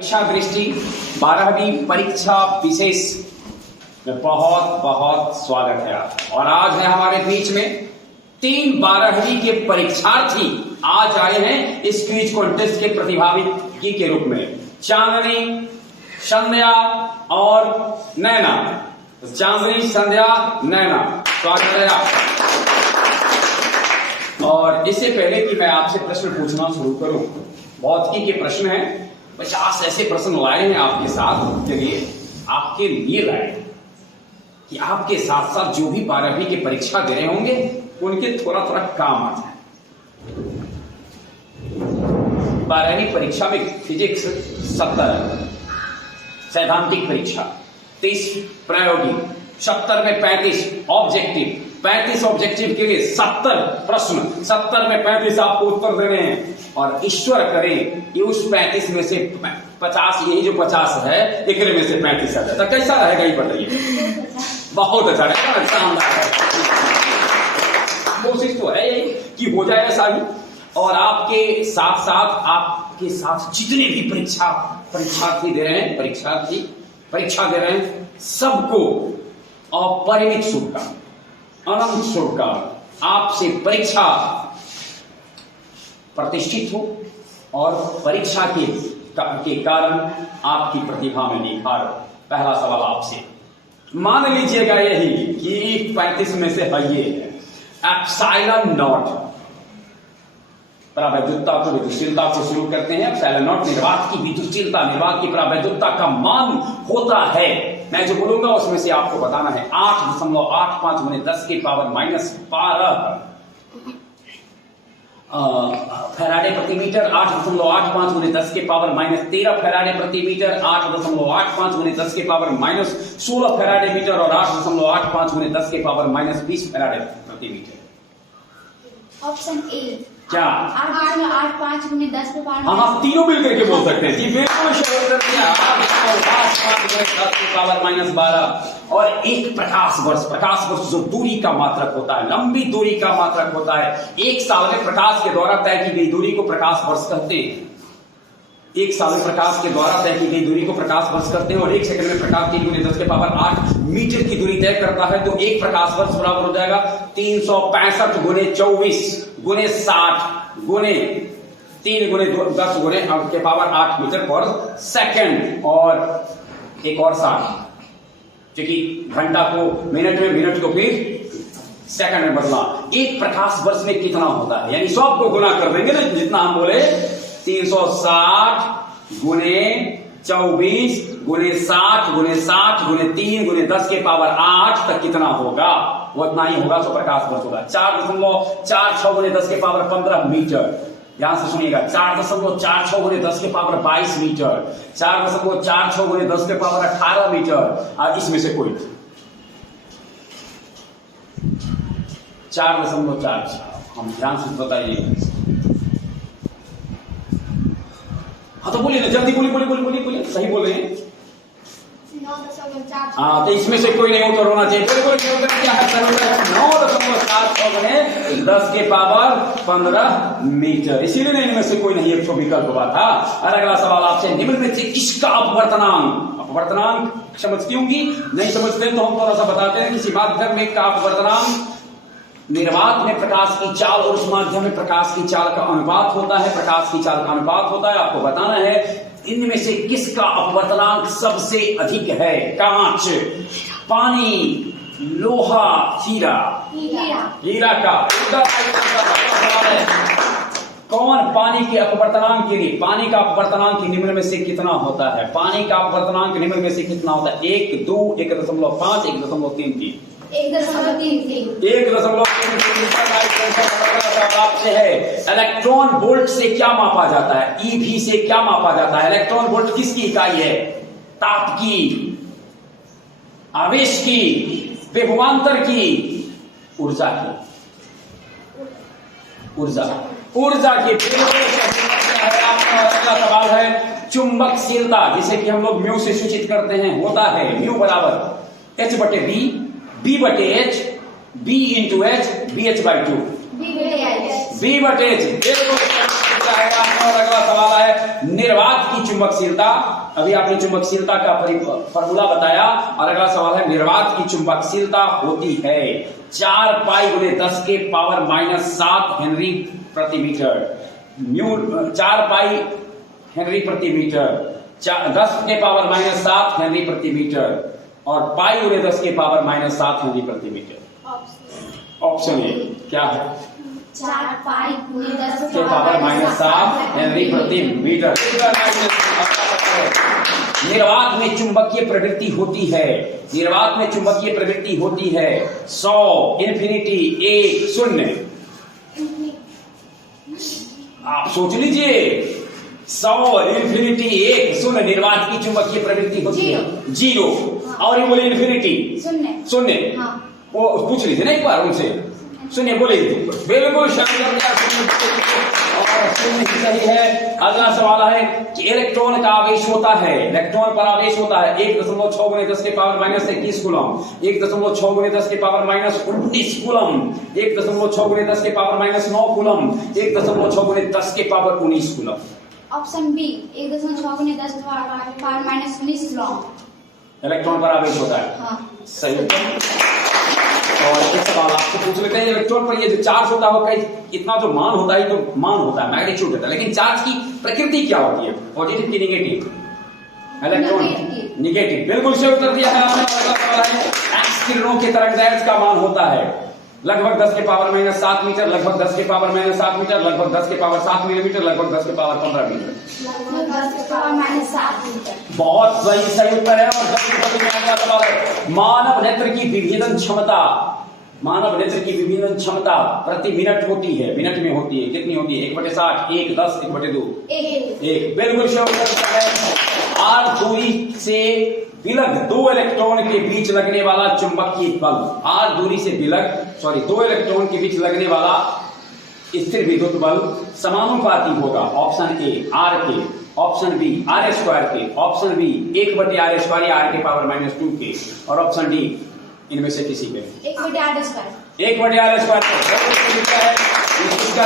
परीक्षा दृष्टि 12वीं परीक्षा विशेष में बहुत बहुत स्वागत है। और आज है हमारे बीच में 3 12वीं के परीक्षार्थी आज आए हैं इस क्विज कॉन्टेस्ट के प्रतिभागी के रूप में। चांदनी, संध्या और नैना। चांदनी, संध्या, नैना, स्वागत है आपका। और इससे पहले कि मैं आपसे प्रश्न पूछना शुरू करूं, भौतिकी के प्रश्न हैं। 50 ऐसे प्रश्न लाए हैं आपके साथ आपके लिए लाए कि आपके साथ साथ जो भी 12वीं की परीक्षा दे रहे होंगे उनके थोड़ा थोड़ा काम आ जाए। 12वीं परीक्षा में फिजिक्स 70, सैद्धांतिक परीक्षा 30 प्रायोगिक, 70 में 35 ऑब्जेक्टिव, 35 ऑब्जेक्टिव के लिए 70 प्रश्न, 70 में 35 आपको उत्तर देने हैं। और ईश्वर करे कि उस 35 में से 50, यही जो 50 है एक में से 35 आ जाए तो कैसा रहेगा ये बताइए। बहुत अच्छा रहेगा, शानदार है। कोशिश तो है यही कि हो जाए ऐसा ही। और आपके साथ जितने भी परीक्षार्थी दे रहे हैं, परीक्षा दे रहे हैं, सबको अपरिमित शुभकामना, अनंत शुभकामना। आपसे परीक्षा प्रतिष्ठित हो और परीक्षा के कारण आपकी प्रतिभा में निखार हो। पहला सवाल आपसे, मान लीजिएगा यही कि 35 में से है ये एप्सिलॉन नॉट, प्रावैधुकता को विद्युतशीलता को शुरू करते हैं। एप्सिलॉन नॉट निर्वात की विद्युतशीलता, निर्वात की प्रावैधुकता का मान होता है, मैं जो बोलूंगा उसमें से आपको बताना है 8.85 × 10⁻12 फैराडे प्रति मीटर, 8.85 × 10⁻13 फैराडे प्रति मीटर, 8.85 × 10⁻16 फैराडे मीटर और 8.85 × 10⁻20 फैराडे प्रति मीटर। ऑप्शन ए क्या 8.85 × 10⁻12। हाँ, तीनों मिलकर के बोल सकते हैं जी, बिल्कुल सही उत्तर दिया। 8.85 × 10⁻12 और एक प्रकाश वर्ष जो दूरी का मात्रक होता है, लंबी दूरी का मात्रक होता है। एक साल में प्रकाश के द्वारा तय की गई दूरी को प्रकाश वर्ष कहते हैं। एक साल में प्रकाश के द्वारा तय की गई दूरी को प्रकाश वर्ष करते हैं। और एक सेकंड में प्रकाश 3 × 10⁻8 मीटर की दूरी तय करता है, तो एक प्रकाश वर्ष बराबर हो जाएगा 365 × 24 × 60 × 3 × 10 × के पावर 8 मीटर पर सेकंड। और एक और 60, क्योंकि घंटा को मिनट में, मिनट को फिर सेकंड में बदला। एक प्रकाश वर्ष में कितना होता है, यानी 100 को गुना कर देंगे ना, जितना हम बोले 360 × 24 × 60 × 60 × 3 × 10⁻8 तक कितना होगा, वो इतना ही होगा, तो प्रकाश वर्ष होगा। 4.46 × 10⁻15 मीटर। ध्यान से सुनिएगा, 4.46 × 10⁻22 मीटर, 4.46 × 10⁻18 मीटर। और इसमें से कोई 4.46, हम ध्यान से बताइए। हाँ तो बोलिए ना, जल्दी बोलिए, सही बोल रहे हैं। 9.4। हाँ, तो इसमें से कोई नहीं उत्तर होना चाहिए। क्या है? 9.7 × 10⁻15 मीटर। इसीलिए नहीं, इनमें से कोई नहीं, एक विकल्प हुआ था। और अगला सवाल आपसे, निम्न में से किसका अपवर्तनांक समझती होंगी? नहीं समझते तो हम थोड़ा सा बताते हैं। किसी माध्यम में का अपवर्तनांक निर्वात में प्रकाश की चाल और उस माध्यम में प्रकाश की चाल का अनुपात होता है, आपको बताना है इनमें से किसका अपवर्तनांक सबसे अधिक है। कांच, पानी, लोहा, हीरा का। कौन पानी के अपवर्तनांक के लिए, पानी का अपवर्तनांक निम्न में से कितना होता है? पानी का अपवर्तनांक निम्न में से कितना होता है? 1, 2, 1.5, 1.33। 1.33 आपसे है। इलेक्ट्रॉन वोल्ट से क्या मापा जाता है? ईवी से क्या मापा जाता है? इलेक्ट्रॉन वोल्ट किसकी इकाई है? ताप की, आवेश की, विभवांतर की, ऊर्जा की। ऊर्जा की। आपका अगला सवाल है चुंबकशीलता, जिसे कि हम लोग म्यू से सूचित करते हैं, होता है म्यू बराबर H/B, B/H, B × H, BH/2। B/H। है आपने। और अगला सवाल है निर्वात की चुंबकशीलता। अभी आपने चुंबकशीलता का फॉर्मूला बताया और अगला सवाल है निर्वात की चुंबकशीलता होती है 4 पाई गुने 10 के पावर -7 हेनरी प्रति मीटर। 4 पाई हेनरी प्रति मीटर, 10 के पावर -7 हेनरी प्रति मीटर और पाई गुने 10 के पावर -7 हेनरी प्रति मीटर। ऑप्शन ए क्या है? 4 पाई गुने 10 के पावर -7 हेनरी प्रति मीटर। निर्वात में चुंबकीय प्रवृत्ति होती है, निर्वात में चुंबकीय प्रवृत्ति होती है 100 इन्फिनिटी 1 0। आप सोच लीजिए 100 इन्फिनिटी 1 0 निर्वात की चुंबकीय प्रवृत्ति होती है 0 और ये बोले इन्फिनिटी 0। हाँ। वो पूछ लीजिए ना एक बार उनसे, सुनिए बोले बिल्कुल सही है। अगला सवाल है कि इलेक्ट्रॉन का आवेश होता है, इलेक्ट्रॉन पर आवेश होता है 1.6 गुने 10 के पावर -21 कूलम, 1.6 गुने 10 के पावर -19 कूलम, 1.6 गुने 10 के पावर -9 कूलम, 1.6 गुने 10 के पावर 19 कूलम। ऑप्शन बी 1.6 गुने 10 पावर -19 कूलम इलेक्ट्रॉन पर आवेश होता है। हाँ। सही। और एक सवाल आपसे पूछ लेते हैं इलेक्ट्रॉन पर ये जो चार्ज होता है वो इतना जो मान होता है, तो मान होता है मैग्नीट्यूड होता है, लेकिन चार्ज की प्रकृति क्या होती है? पॉजिटिव की निगेटिव? Electron negative. बिल्कुल सही उत्तर दिया है आपने। अगला सवाल है एक्स किरणों के तरंगदैर्घ्य का मान होता है लगभग 10 के पावर -7 मीटर, लगभग 10 के पावर -7 मीटर, लगभग 10 के पावर 7 मिलीमीटर, लगभग 10 के पावर 15 मीटर। लगभग 10 के पावर -7 मीटर। बहुत सही उत्तर है। और अगला सवाल है मानव नेत्र की विभेदन क्षमता, मानव नेत्र की विभेदन क्षमता प्रति मिनट होती है, मिनट में होती है, कितनी होती है? 1/60, 1, 10, 1/2? 1। बिल्कुल सही उत्तर है। आर दूरी से विलग 2 इलेक्ट्रॉन के बीच लगने वाला चुंबकीय बल, आर दूरी से विलग 2 इलेक्ट्रॉन के बीच लगने वाला स्थिर विद्युत बल समानुपाती होगा। ऑप्शन ए आर के, ऑप्शन बी r² के, ऑप्शन बी 1/r² या r के पावर -2 के, और ऑप्शन डी इनमें से किसी पे 1/r²। 1/r² इसका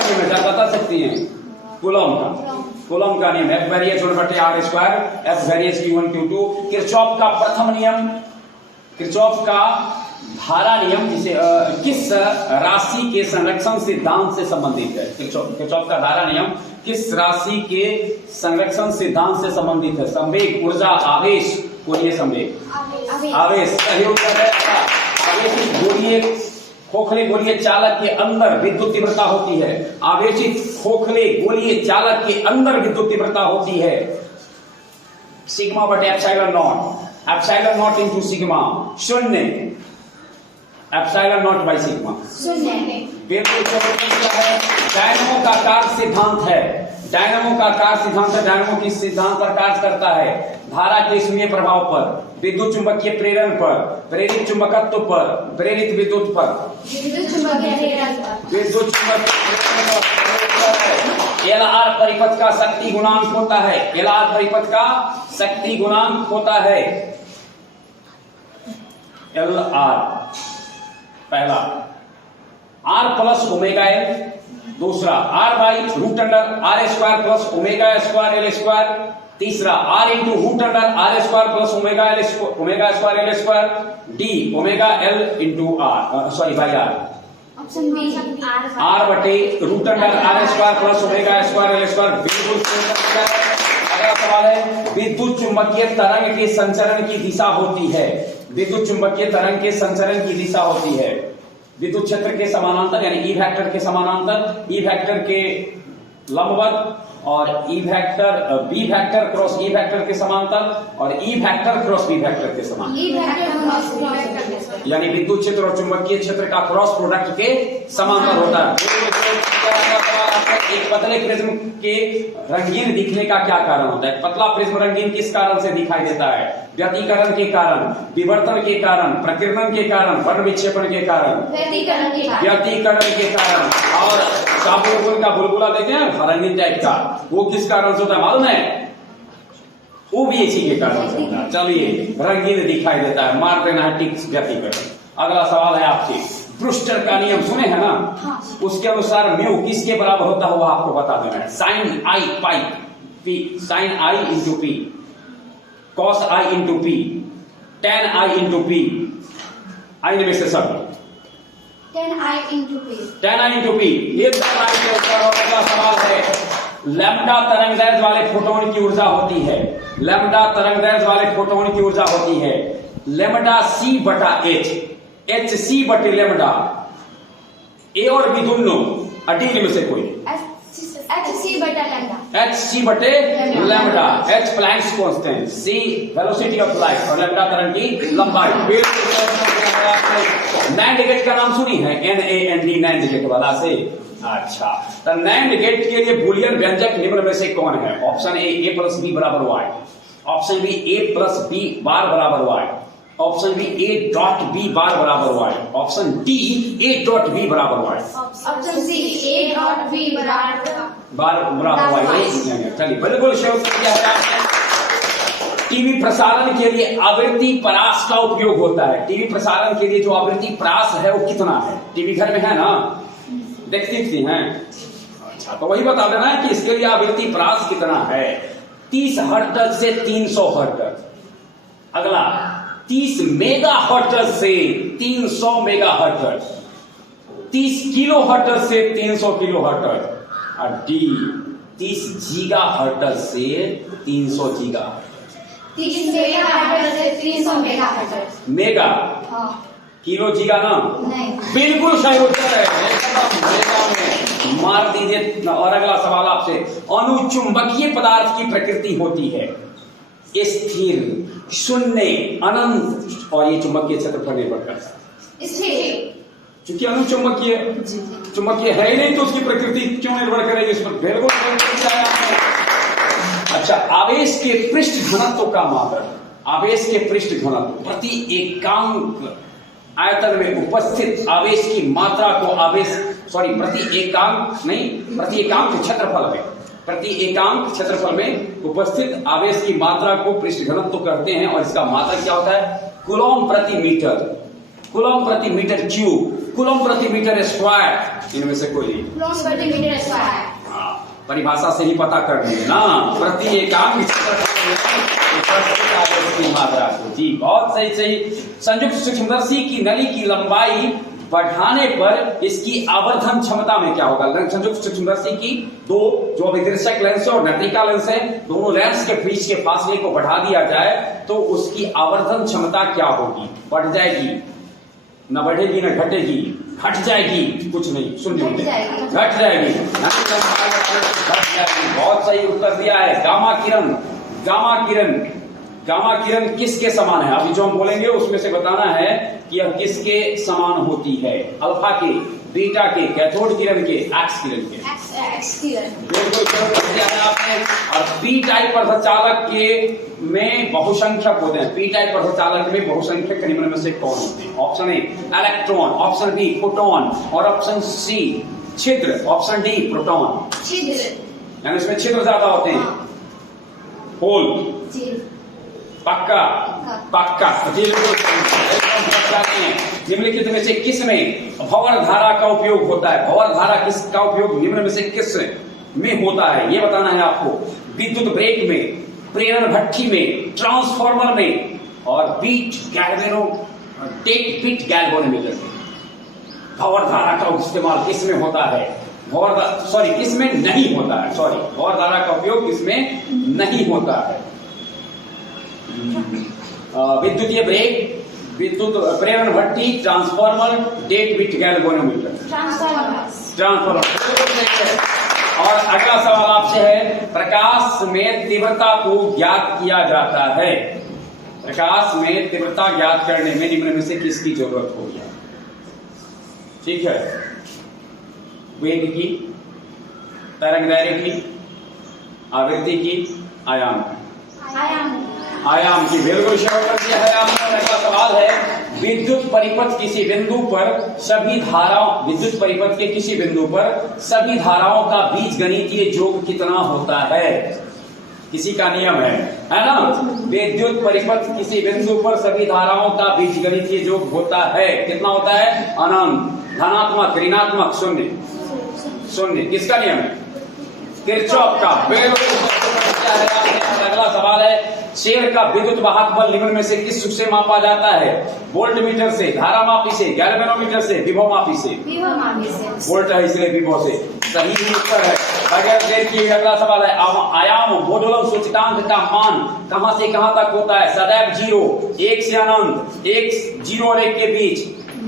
नियम है, बता सकती हैं कूलम का, कूलम का नियम F वेरिएस 1/r², F वेरिएस Q1 Q2। Kirchhoff का प्रथम नियम, किरचॉफ का धारा नियम जिसे किस राशि के संरक्षण सिद्धांत से संबंधित है? किरचॉफ का धारा नियम किस राशि के संरक्षण सिद्धांत से संबंधित है? संवेग, ऊर्जा, आवेश, कोणीय संवेग, आवेश। सही उत्तर है। आवेशित गोलीय खोखले गोलीय चालक के अंदर विद्युत तीव्रता होती है, आवेशित खोखले गोलीय चालक के अंदर विद्युत तीव्रता होती है सिग्मा बटे epsilon not, epsilon not into sigma 0, epsilon not by sigma 0। बिल्कुल है। डायनमो का कार्य सिद्धांत है, डायनमो का कार्य सिद्धांत है, डायनमो किस सिद्धांत पर कार्य करता है? धारा के इसमें प्रभाव पर, विद्युत चुंबकीय प्रेरण पर, प्रेरित चुंबकत्व पर, प्रेरित विद्युत पर, विद्युत चुंबकीय प्रेरण पर, विद्युत चुंबकीय LR परिपथ का शक्ति गुणांक होता है, LR परिपथ का शक्ति गुणांक होता है LR। पहला R प्लस ओमेगा L, दूसरा R/√R² प्लस ओमेगा² L², तीसरा R into √R² plus omega L², D omega L into by R। Option B R बटे √R² प्लस ओमेगा² L²। बिल्कुल सही। अगला सवाल है विद्युत चुंबकीय तरंग के संचरण की दिशा होती है, विद्युत चुंबकीय तरंग के संचरण की दिशा होती है विद्युत क्षेत्र के समानांतर, यानी ई वेक्टर के समानांतर, ई वेक्टर के लंबवत, और E vector B vector cross E vector के समांतर, और E vector cross B vector के समांतर, यानी विद्युत क्षेत्र और चुंबकीय क्षेत्र का क्रॉस प्रोडक्ट के समांतर होता है। एक पतले प्रिज्म के रंगीन दिखने का क्या कारण होता है? पतला प्रिज्म रंगीन किस कारण से दिखाई देता है? व्यतिकरण के कारण, विवर्तन के कारण, प्रकीर्णन के कारण, वर्ण विक्षेपण के कारण, व्यतिकरण के कारण। और साबुन का बुलबुला देखते हैं रंगीन टाइप का, वो किस कारण से होता है मालूम है? वो भी इसी के कारण से होता है। चलिए, रंगीन दिखाई देता है, मार देना है टिक्स व्यतिकरण। अगला सवाल है आपसे ब्रूस्टर का नियम सुने हैं ना? हाँ। उसके अनुसार म्यू किसके बराबर होता है वो आपको बता देना है। Sign I pi P, sign I into P, cos I into P, ten I into P, आई में से सब 10i into p। 10i into P. ये के ऊपर अगला सवाल है, लैम्डा तरंगदैर्घ्य वाले फोटोन की ऊर्जा होती है, लैम्डा तरंगदैर्घ्य वाले फोटोन की ऊर्जा होती है लैम्डा सी बटा एच, एच सी बटे लैम्डा, ए और बी दोनों अटी में से कोई, hc बटा लैम्डा, एच सी बटे lambda, H Planck's constant, C velocity of light और लैम्डा तरंग की लंबाई। नैंड गेट का नाम सुनी है? NAND नैंड गेट वाला से। अच्छा, तो नैंड गेट के लिए बूलियन व्यंजक निम्न में से कौन है? ऑप्शन ए प्लस बी बराबर Y, option B A plus B bar बराबर Y, option B A dot B bar बराबर Y, option D A dot B बराबर Y, option C a dot b बराबर वाई। चलिए बिल्कुल सही किया है आपने। टीवी प्रसारण के लिए आवृत्ति परास का उपयोग होता है। टीवी प्रसारण के लिए जो आवृत्ति परास है वो कितना है? टीवी घर में है ना, देखती हैं। अच्छा, तो वही बता देना है कि इसके लिए आवृत्ति परास कितना है। 30 हर्ट्ज से 300 हर्ट्ज। अगला 30 मेगा हर्ट्ज से 300 मेगा हर्ट्ज, 30 किलो हर्ट्ज से 300 किलो हर्ट्ज, और डी 30 गीगा हर्ट्ज से 300 गीगा हर्ट्ज। 30 मेगा हर्ट्ज से 300 मेगा हर्ट्ज। मेगा, हाँ। किलो जीगा ना? नहीं। बिल्कुल सही उत्तर है, मेगा में मार दीजिए। और अगला सवाल आपसे, अनुचुंबकीय पदार्थ की प्रकृति होती है स्थिर, शून्य, अनंत, और ये चुंबकीय क्षेत्र पर निर्भर करता है। स्थिर, क्योंकि अनुचुंबकीय चुंबकीय है ही नहीं तो उसकी प्रकृति क्यों निर्भर करेगी इस पर? बिल्कुल अच्छा, आवेश के पृष्ठ घनत्व का मात्रक, आवेश के पृष्ठ घनत्व प्रति एकांक आयतन में उपस्थित आवेश की मात्रा को प्रति एकांक क्षेत्रफल में, प्रति एकांक क्षेत्रफल में उपस्थित आवेश की मात्रा को पृष्ठ घनत्व कहते हैं। और इसका मात्रक क्या होता है? कूलॉम प्रति मीटर, कूलॉम प्रति मीटर क्यूब, कूलॉम प्रति मीटर स्क्वायर, इनमें से कोई नहीं। कूलॉम प्रति मीटर स्क्वायर। हाँ, परिभाषा से ही पता कर लेंगे ना, प्रति एकांक की मात्रा को। जी बहुत सही। संयुक्त सूक्ष्मदर्शी की नली की लंबाई बढ़ाने पर इसकी आवर्धन क्षमता में क्या होगा? संयुक्त सूक्ष्मदर्शी की दो जो अभिदर्शक लेंस और नेत्रिका लेंस है, दोनों लेंस के बीच के फासले को बढ़ा दिया जाए तो उसकी आवर्धन क्षमता क्या होगी? बढ़ जाएगी, न बढ़ेगी न घटेगी, घट जाएगी, कुछ नहीं, शून्य घट जाएगी, घट जाएगी। बहुत सही उत्तर दिया है। गामा किरण, गामा किरण, गामा किरण किसके समान है? अभी जो हम बोलेंगे उसमें से बताना है कि यह किसके समान होती है। अल्फा के, बीटा के, कैथोड किरण के, एक्स किरण के। एक्स किरण। बिल्कुल सही दिया है आपने। और पी टाइप अर्धचालक के में बहुसंख्यक होते हैं। पी टाइप अर्धचालक में बहुसंख्यक निम्न में से कौन होते हैं? Option A electron, option B proton, और ऑप्शन सी छिद्र, ऑप्शन डी प्रोटॉन। छिद्र, यानी इसमें छिद्र ज्यादा होते हैं। होल, पक्का, पक्का, बिल्कुल पक्का नहीं है। निम्नलिखित में से किस में भंवर धारा का उपयोग होता है? भंवर धारा किसका उपयोग निम्न में से किस में होता है ये बताना है आपको। विद्युत ब्रेक में, प्रेरण भट्ठी में, ट्रांसफार्मर में, और बीट गैल्वेनोमीटर में। भंवर धारा का इस्तेमाल किसमें होता है? किसमें नहीं होता है? भंवर धारा का उपयोग किसमें नहीं होता है? विद्युतीय ब्रेक, विद्युत प्रेरण भट्टी, transformer, dead beat galvanometer. Transformer. और अगला सवाल आपसे है, प्रकाश में तीव्रता को ज्ञात किया जाता है। प्रकाश में तीव्रता ज्ञात करने में निम्न में से किसकी जरूरत होगी? ठीक है, वेग की, तरंगदैर्घ्य की, आवृत्ति की, आयाम की। बिल्कुल सही उत्तर दिया है आपने। अगला सवाल है, विद्युत परिपथ किसी बिंदु पर सभी धाराओं, विद्युत परिपथ के किसी बिंदु पर सभी धाराओं का बीजगणितीय योग कितना होता है? किसी का नियम है ना? विद्युत परिपथ किसी बिंदु पर सभी धाराओं का बीजगणितीय योग होता है। कितना होता है? अनंत। धनात्मक, ऋणात्मक, शून्य। शून्य। किसका नियम है? किरचॉफ का। अगला सवाल है, शेल का विद्युत वाहक बल निम्न में से किस सूत्र से मापा जाता है? वोल्ट मीटर से, धारा मापी से, गैल्वेनोमीटर से, विभव मापी से। वोल्ट है इसलिए विभव से। सही उत्तर है। बगैर देर किए अगला सवाल है, आयाम मोडुलम सूचकांक का मान कहां से कहां तक होता है? सदैव 0, 1 से अनंत, 1 0 और 1 के बीच,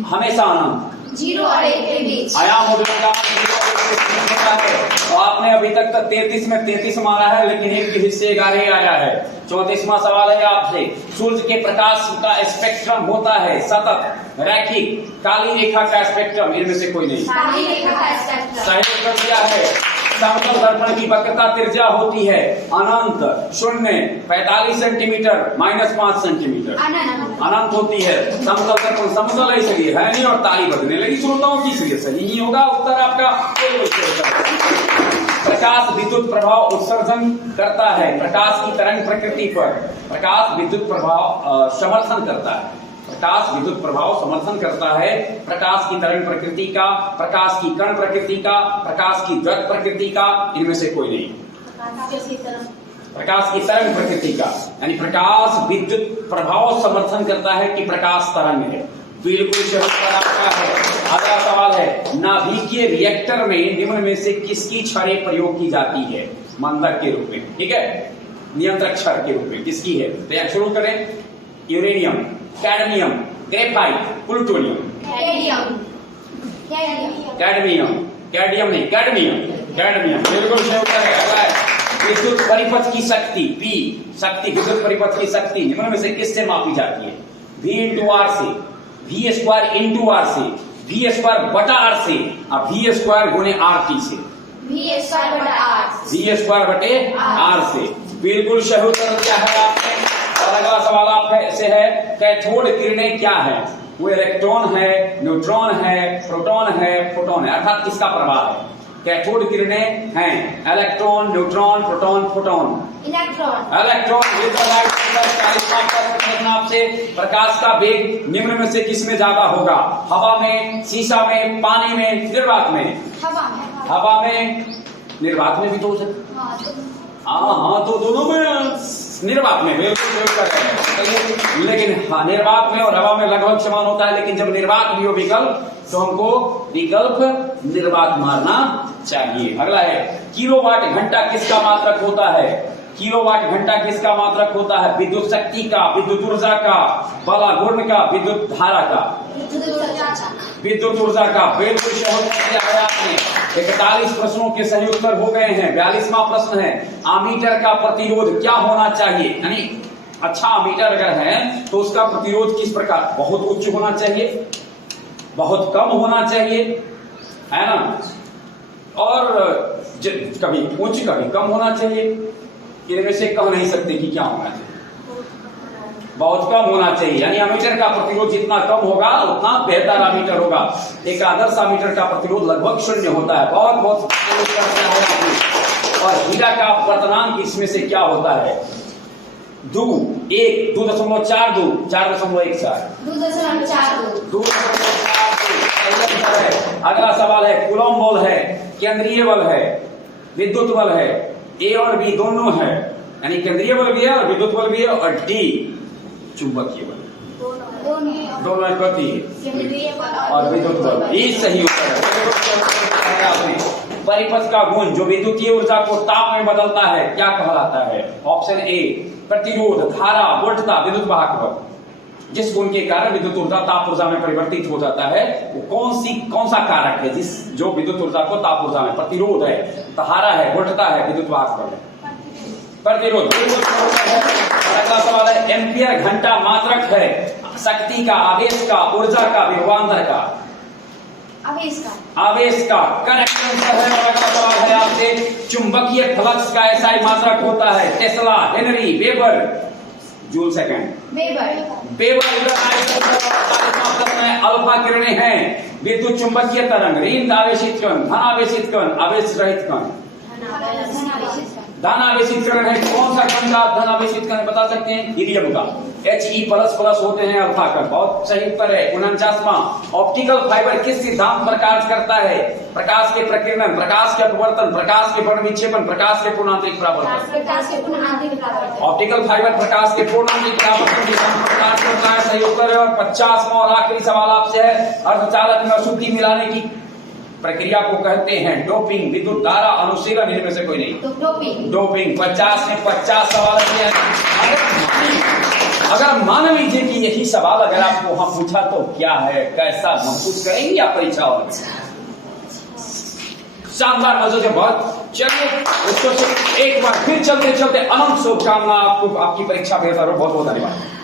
हमेशा अनंत। 0 और 1 के बीच आयाम मोडुलम का मान 0 और 1 के बीच होता है। तो आपने अभी तक 33 में 33 मारा है, लेकिन एक के हिस्से 11 आया है। 34वां सवाल है आपसे, सूर्य के प्रकाश का स्पेक्ट्रम होता है सतत, रैखिक, काली रेखा का स्पेक्ट्रम, इनमें से कोई नहीं। काली रेखा का स्पेक्ट्रम। सही कर दिया है। समतल दर्पण की वक्रता त्रिज्या होती है अनंत, 0, 45 सेंटीमीटर, -5 सेंटीमीटर, अनंत होती है। समतल दर्पण समतल इसलिए है नहीं, और ताली बजने लगी श्रोताओं की, इसलिए सही नहीं होगा उत्तर आपका। प्रकाश विद्युत प्रभाव उत्सर्जन करता है प्रकाश की तरंग प्रकृति पर। प्रकाश विद्युत प्रभाव समर्थन करता है। प्रकाश विद्युत प्रभाव समर्थन करता है प्रकाश की तरंग प्रकृति का, प्रकाश की कण प्रकृति का, प्रकाश की द्वैत प्रकृति का, इनमें से कोई नहीं। प्रकाश की तरंग प्रकृति का, यानी प्रकाश विद्युत प्रभाव समर्थन करता है कि प्रकाश तरंग है। बिल्कुल सही उत्तर आपका है। अगला सवाल है, नाभिकीय रिएक्टर में निम्न में से किसकी क्षय प्रयोग की जाती है? मंदक के रूप में, ठीक है, नियंत्रक क्षय के रूप में किसकी है? तो शुरू करें। Uranium, cadmium, graphite, plutonium. Cadmium, cadmium नहीं, कैडमियम, कैडमियम। बिल्कुल सही उत्तर है। अगला है, विद्युत परिपथ की शक्ति P, शक्ति विद्युत परिपथ की शक्ति निम्न में से किससे मापी जाती है? V × R से, V² × R से, V² बटा R से, और V² × RT से। V² बटे R से। बिल्कुल सही उत्तर दिया है आपने। और अगला सवाल आपसे है, कैथोड किरणें क्या है? वो इलेक्ट्रॉन है, न्यूट्रॉन है, प्रोटॉन है, फोटोन है, अर्थात किसका प्रभाव है? कैथोड किरणें हैं electron, neutron, proton, photon. Electron. आपसे, प्रकाश का वेग निम्न में से किसमें ज्यादा होगा? हवा में, शीशा में, पानी में, निर्वात में? हवा में। निर्वात में भी तो हो सकता है। हाँ, तो दोनों में। निर्वात में बिल्कुल, लेकिन हाँ, निर्वात में और हवा में लगभग समान होता है, लेकिन जब निर्वात भी हो विकल्प, तो हमको विकल्प निर्वात मारना चाहिए। अगला है, किलोवाट घंटा किसका मात्रक होता है? किलोवाट घंटा किसका मात्रक होता है? विद्युत शक्ति का, विद्युत ऊर्जा का, बला गुण का, विद्युत धारा का? विद्युत ऊर्जा का। बिल्कुल सही किया आपने। 41 प्रश्नों के सही उत्तर हो गए हैं। 42वां प्रश्न है, आमीटर का प्रतिरोध क्या होना चाहिए? यानी अच्छा आमीटर अगर है तो उसका प्रतिरोध किस प्रकार? बहुत उच्च होना चाहिए, बहुत कम होना चाहिए, है ना, और कभी उच्च कभी कम होना चाहिए। इनमें से कह नहीं सकते कि क्या होना चाहिए। बहुत कम होना चाहिए, यानी अमीटर का प्रतिरोध जितना कम होगा उतना बेहतर अमीटर होगा। एक आदर्श अमीटर का प्रतिरोध लगभग 0 होता है। बहुत बहुत और हीरा का अपवर्तनांक इसमें से क्या होता है? 2, 1, 2.42, 4.14, 2.42। अगला सवाल है, कूलॉम बल है, केंद्रीय बल है, विद्युत बल है, ए और बी दोनों है, यानी केंद्रीय बल भी है और विद्युत बल भी है, और डी चुंबकीय बल, दोनों गति और विद्युत बल। ये सही उत्तर है। परिपथ का गुण जो विद्युतीय ऊर्जा को ताप में बदलता है क्या कहलाता है? ऑप्शन ए, प्रतिरोध, धारा, वोल्टता, विद्युत वाहक बल। जिस गुण के कारण विद्युत ऊर्जा ताप ऊर्जा में परिवर्तित हो जाता है वो कौन सा कारक है जो विद्युत ऊर्जा को ताप ऊर्जा में? प्रतिरोध है, धारा है, वोल्टता है, विद्युत वाहक बल है। प्रतिरोध। अगला सवाल है, एम्पियर घंटा मात्रक है शक्ति का, आवेश का, ऊर्जा का, विभवांतर का? आवेश का। करेक्ट आंसर है। अगला सवाल है आपसे, चुंबकीय फ्लक्स का एसआई मात्रक होता है? Tesla, Henry, weber, joule second. Weber. Alpha किरणें हैं विद्युत चुंबकीय तरंग, ऋण आवेशित कण, धन आवेशित कण, आवेश रहित कण। धनावेशितकरण है, कौन सा खंड आप धनावेशित करण बता सकते हैं? हीलियम का। He++ होते हैं अल्फा का। बहुत सही उत्तर है। 49वां, ऑप्टिकल फाइबर किस सिद्धांत पर कार्य करता है? प्रकाश के प्रकीर्णन, प्रकाश के अपवर्तन, प्रकाश के पूर्ण विक्षेपण, प्रकाश के पूर्ण आंतरिक परावर्तन। प्रकाश के पूर्ण आंतरिक परावर्तन। ऑप्टिकल फाइबर प्रकाश के पूर्ण आंतरिक परावर्तन के सिद्धांत पर कार्य करता है। सही उत्तर है। और 50वां और आखिरी सवाल आपसे है, अर्धचालक में अशुद्धि मिलाने की प्रक्रिया को कहते हैं डोपिंग, विद्युत धारा, अनुशीलन, इनमें से कोई नहीं। डोपिंग। डोपिंग। 50 में 50 सवाल हैं। अगर मान लीजिए कि यही सवाल अगर आपको वहां पूछा तो क्या है, कैसा महसूस करेंगे आप परीक्षा हॉल में? शानदार मजे से बहुत। चलिए उसको एक बार फिर चलते चलते अनंत शुभकामना आपको, आपकी परीक्षा बेहतर हो। बहुत बहुत धन्यवाद।